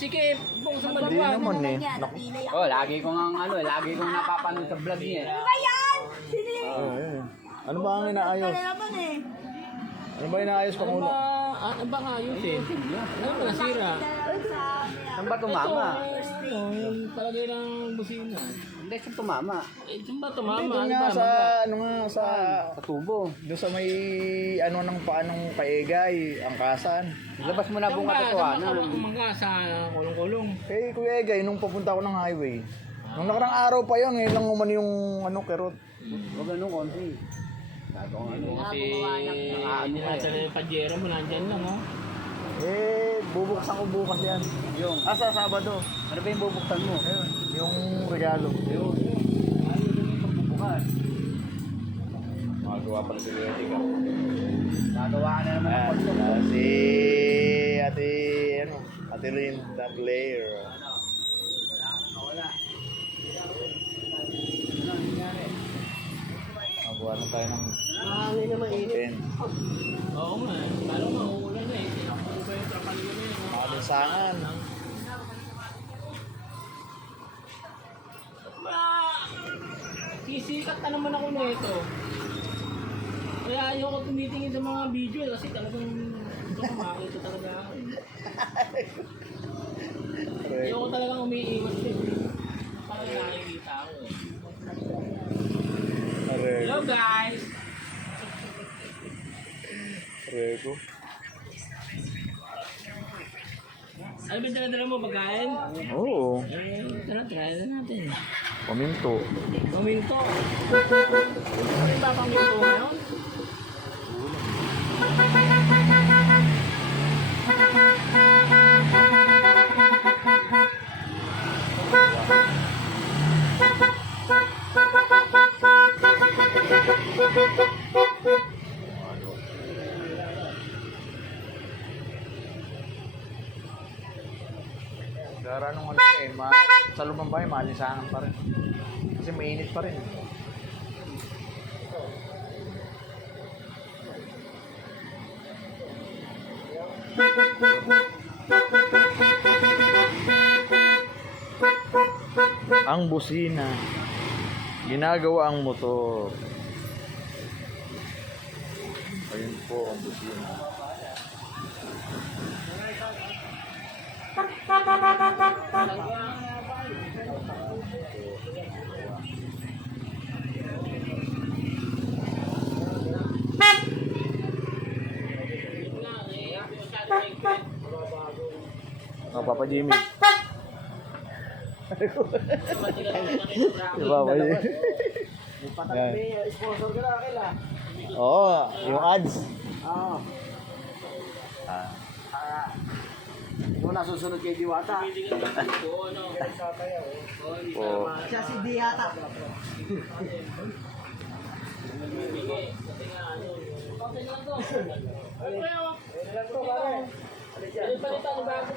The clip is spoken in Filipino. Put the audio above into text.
Sige, buksan mo Hindi naman eh. Naku. Oh, lagi kong napapanood sa vlog niya. Ano ba yan? Sino yung... Oh, yun. Ano ba ang inaayos? Ano naman eh? Ano ba inaayos, Ano Pangulo? ba, ano ba nga yun eh? Ano ba nasira? Saan ba tumama? Yung palagay ng busina. Hindi, saan tumama? Eh, saan ba Hindi, tumama? doon Ano nga ba? sa, ano nga, sa, Sa tubo. doon sa may, ano ng paanong paegay, angkasan. Labas mo na Saan buong ba? katotohanan. Saan ba kumangga sa kulong-kulong? Kay Kuya Egay, nung papunta ako ng highway. Nung nakarang araw pa yun, ngayon lang naman yung, ano, kerot. Huwag ganun konti. Gagawin ano. Kasi nasa yung pajero mo, nandyan lang oh. Bubuksan ko bukas yan. Yung, Sa Sabado. ano ba yung bubuksan mo? Ayun, yung regalo. Ayun. Ayun yung pagbubukas. Magawa pa si Kuya Egay. Nagawa ka na naman ng pagbubukas. Si Ate, ano, Ate Linda Blair. Wala. Magawa na tayo ng Mahangin na mainit. pen. Oo nga, lalo mauulan na eh. Tinakbo pa yung trapalino na yun. Malinsangan. Sisikat na naman ako nito. Kaya ayoko tumitingin sa mga video kasi talagang gusto ko makita talaga ako. Ayoko talagang umiiwas din. Parang nakikita ako eh. Hello guys! Rego. Ano ba dala-dala mo? Pagkain? Oo. Tara, try na natin. Paminto. Paminto. Ano ba paminto ngayon? Gara nung ano sa lumang bahay, malinsangan pa rin. Kasi mainit pa rin. Ang busina. Ginagawa ang motor. Ayun po ang busina. Oh, Papa Jimmy. Diba ba yun? Sponsor ka na, Akil ah. Oo, yung ads. Oo. Ito nasusunod kay Diwata. Oo. Siya si Diwata. Ano palitan ng bago?